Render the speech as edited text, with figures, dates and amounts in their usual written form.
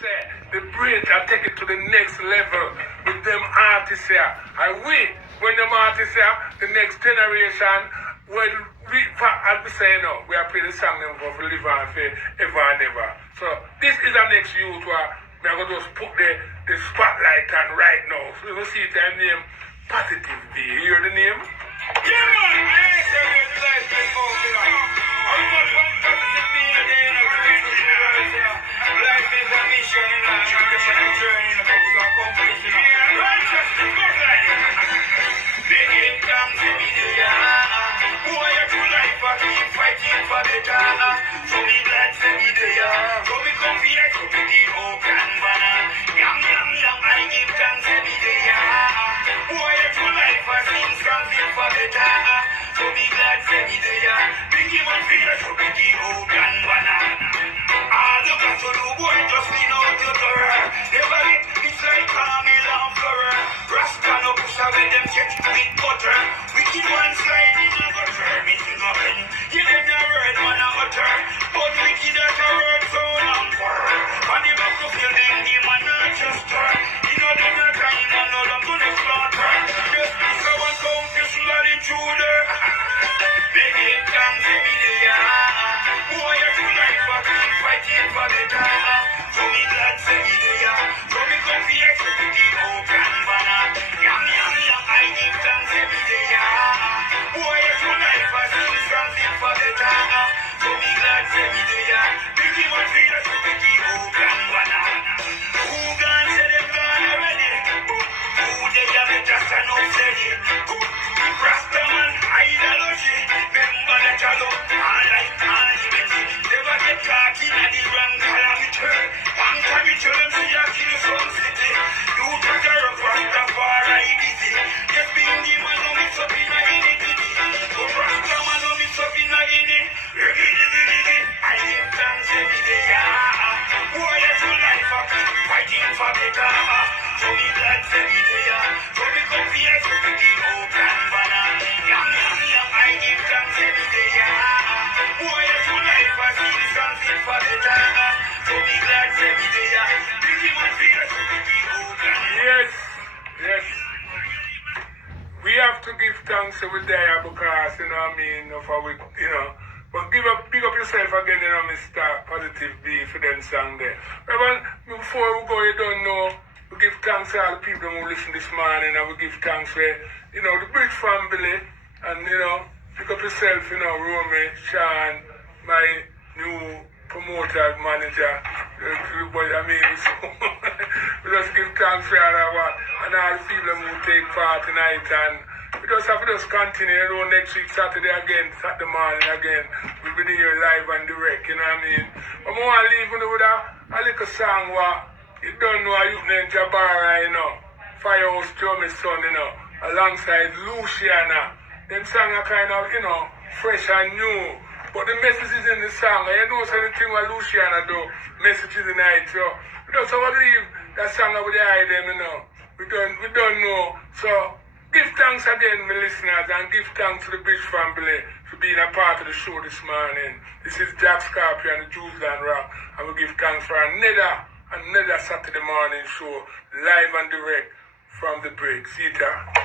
say the bridge I take it to the next level with them artists here. I will when them artists here, the next generation will as we say now, we are playing the song them for live on for ever and ever. So this is our next youth where we are going to just put the spotlight on right now. So you will see the name Positive B. You hear the name? Yeah, man. I ain't saying it's like this all the time. I'm not one positive being there in a creative world, you know. Life is a mission, you know. Education and journey, you know. We got companies, you know. Righteousness goes like this. They give thanks every day, who are you to life, I keep fighting for better. So me glad to be there. So me come here, so me the hope and banner. Yum, yum, yum, I give thanks every day, who are you to life, I seem strong for better. So me glad to be there. Big give one feel, so me the hope and banner. All you got to do, boy, just lean out your door. Never let it's like caramel and flour. Rasta no push away them check with butter. Wicked one slide in a gutter. Missing a pen, give them the word man a utter. But wicked that a word so long for. On the back of your name, the man not just turn. You know them not time, and know them to the slaughter. Just be someone come to slide intruder. They give thanks every day, who are you to life, I keep fighting for better. So me glad to be there. So me come here to be the hope and banner. Yum, yum, yum, I give thanks every day, who are you to life, I seem strong for better. So me glad to be there. Big one feel to be the hope and banner. Who gone say them gone already? Who they have it just enough steady? Rastaman ideology. Remember that I love all life and liberty. Never get caught in the wrong calamity. One time you tell them see a kill some city. You touch a rough Rastafari busy. Yes, being the man no mix up in a any. But Rastaman no mix up in a any. I give thanks every day. Who are you to life? I keep fighting for better. So me glad to be there. So me come here to be the hope and banner. Yum, yum, yum, I give thanks every day. Who are you to life? I seem something for better. So me glad to be there. Bring him on fear to be the hope and Yes, yes. We have to give thanks every day because, you know what I mean, for we, you know. But big up yourself again, you know, Mr. Positive B for them song there. But before we go, you don't know, we give thanks to all the people who listen this morning, and we give thanks to, you know, the Bridge family, and, you know, pick up yourself, you know, Romy, Sean, my new promoter, manager, everybody, I mean, so we just give thanks for all of that, and all the people who take part tonight, and we just have to just continue, you know, next week, Saturday again, Saturday morning again, we'll be here live and direct, you know what I mean? But I want to leave you with a little song where you don't know a youth named Jabara, you know, Firehouse Drumming son, you know, alongside Luciana. Them songs are kind of, you know, fresh and new. But the message is in the song, and you know so the thing what Luciana do, message is in it, so we just have to leave that song with the eye them, you know. We don't know. So give thanks again, my listeners, and give thanks to the Bridge family for being a part of the show this morning. This is Jack Scorpio and the Jews and Rock, and we give thanks for another Saturday morning show, live and direct from the Bridge. See ya.